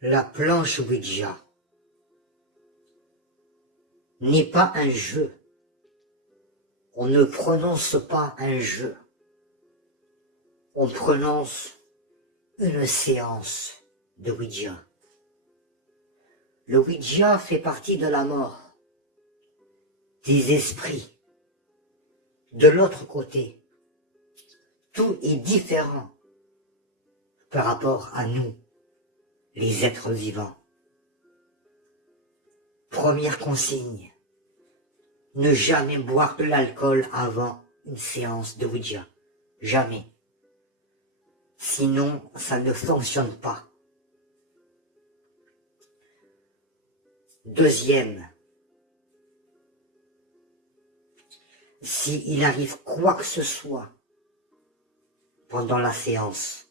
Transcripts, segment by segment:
La planche Ouija n'est pas un jeu. On ne prononce pas un jeu. On prononce une séance de Ouija. Le Ouija fait partie de la mort, des esprits. De l'autre côté, tout est différent par rapport à nous, les êtres vivants. Première consigne, ne jamais boire de l'alcool avant une séance de Ouija. Jamais. Sinon, ça ne fonctionne pas. Deuxième, s'il arrive quoi que ce soit pendant la séance,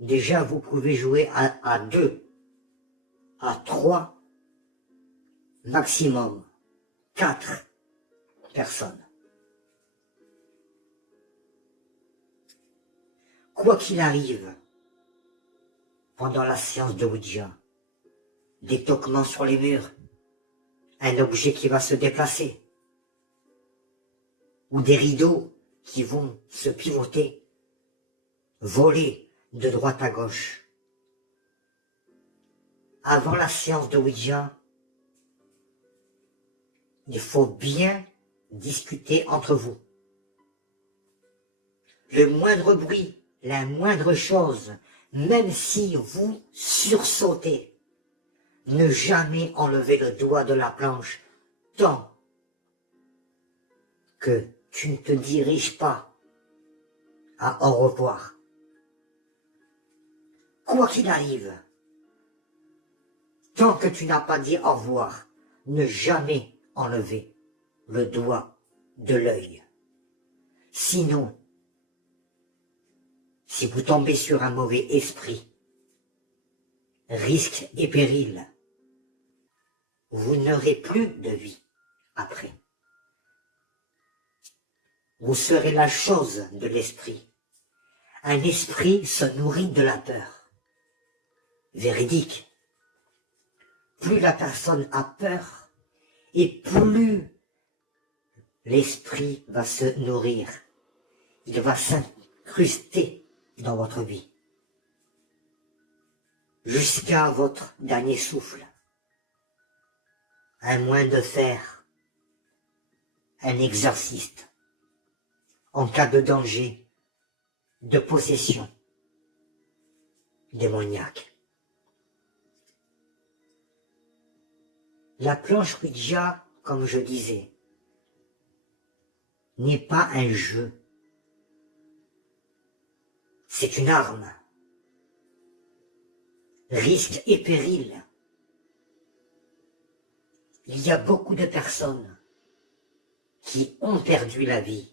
déjà vous pouvez jouer à 2, à 3, maximum 4 personnes. Quoi qu'il arrive pendant la séance de Ouija, des toquements sur les murs, un objet qui va se déplacer, ou des rideaux qui vont se pivoter, voler de droite à gauche. Avant la séance de Ouija, il faut bien discuter entre vous. Le moindre bruit, la moindre chose, même si vous sursautez, ne jamais enlever le doigt de la planche tant que tu ne te diriges pas à au revoir. Quoi qu'il arrive, tant que tu n'as pas dit au revoir, ne jamais enlever le doigt de l'œil. Sinon, si vous tombez sur un mauvais esprit, risque et péril, vous n'aurez plus de vie après. Vous serez la chose de l'esprit. Un esprit se nourrit de la peur. Véridique. Plus la personne a peur, et plus l'esprit va se nourrir. Il va s'incruster dans votre vie. Jusqu'à votre dernier souffle. À moins de faire un exorciste en cas de danger, de possession démoniaque. La planche Ouija, comme je disais, n'est pas un jeu. C'est une arme. Risque et péril. Il y a beaucoup de personnes qui ont perdu la vie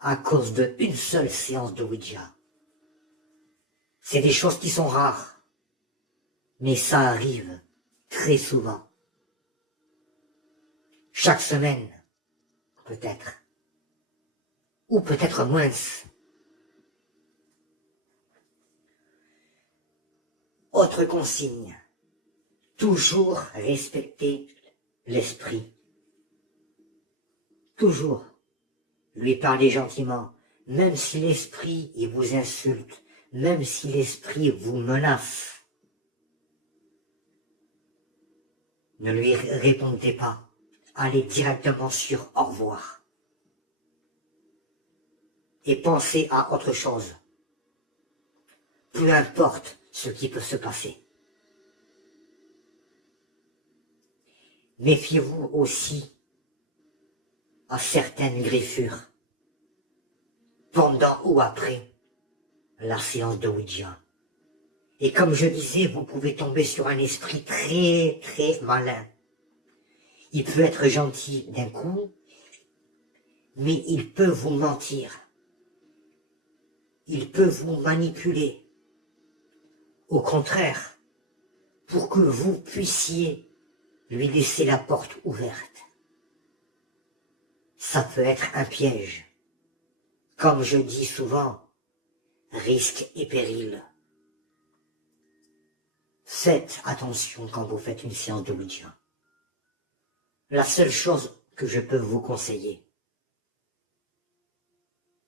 à cause d'une seule séance de Ouija. C'est des choses qui sont rares, mais ça arrive très souvent. Chaque semaine, peut-être. Ou peut-être moins. Autre consigne. Toujours respecter l'esprit. Toujours lui parler gentiment, même si l'esprit il vous insulte, même si l'esprit vous menace. Ne lui répondez pas. Allez directement sur au revoir. Et pensez à autre chose. Peu importe ce qui peut se passer. Méfiez-vous aussi à certaines griffures pendant ou après la séance de Ouija. Et comme je disais, vous pouvez tomber sur un esprit très très malin. Il peut être gentil d'un coup, mais il peut vous mentir. Il peut vous manipuler. Au contraire, pour que vous puissiez lui laisser la porte ouverte. Ça peut être un piège. Comme je dis souvent, risque et péril. Faites attention quand vous faites une séance de Ouija. La seule chose que je peux vous conseiller,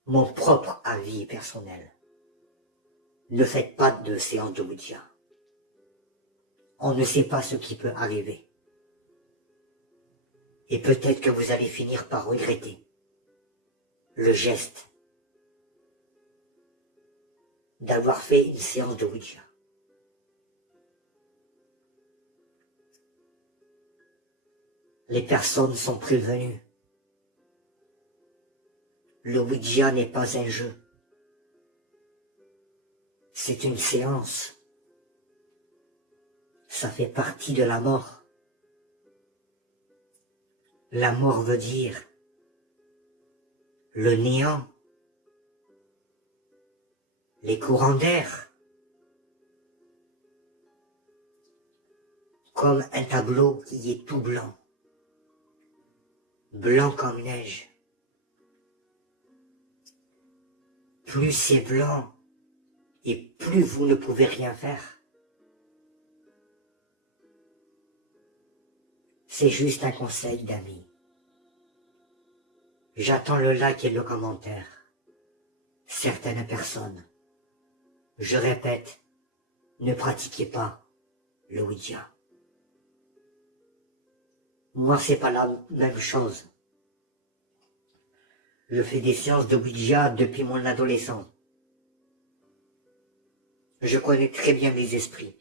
mon propre avis personnel, ne faites pas de séance de Ouija. On ne sait pas ce qui peut arriver. Et peut-être que vous allez finir par regretter le geste d'avoir fait une séance de Ouija. Les personnes sont prévenues. Le Ouija n'est pas un jeu. C'est une séance. Ça fait partie de la mort. La mort veut dire le néant, les courants d'air, comme un tableau qui est tout blanc, blanc comme neige. Plus c'est blanc, et plus vous ne pouvez rien faire. C'est juste un conseil d'amis. J'attends le like et le commentaire. Certaines personnes, je répète, ne pratiquez pas le Ouija. Moi, c'est pas la même chose. Je fais des séances de Ouija depuis mon adolescence. Je connais très bien les esprits.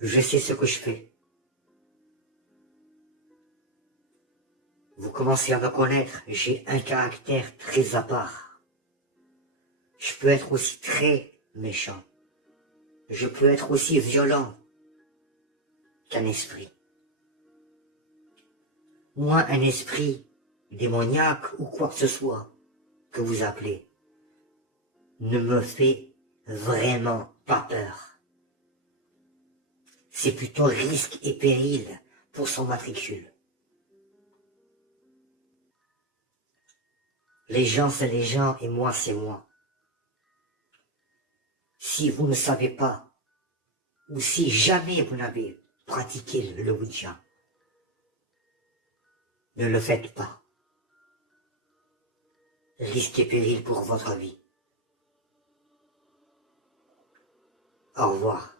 Je sais ce que je fais. Vous commencez à me connaître, j'ai un caractère très à part. Je peux être aussi très méchant. Je peux être aussi violent qu'un esprit. Moi, un esprit démoniaque ou quoi que ce soit que vous appelez, ne me fait vraiment pas peur. C'est plutôt risque et péril pour son matricule. Les gens, c'est les gens et moi, c'est moi. Si vous ne savez pas, ou si jamais vous n'avez pratiqué le Ouija, ne le faites pas. Risque et péril pour votre vie. Au revoir.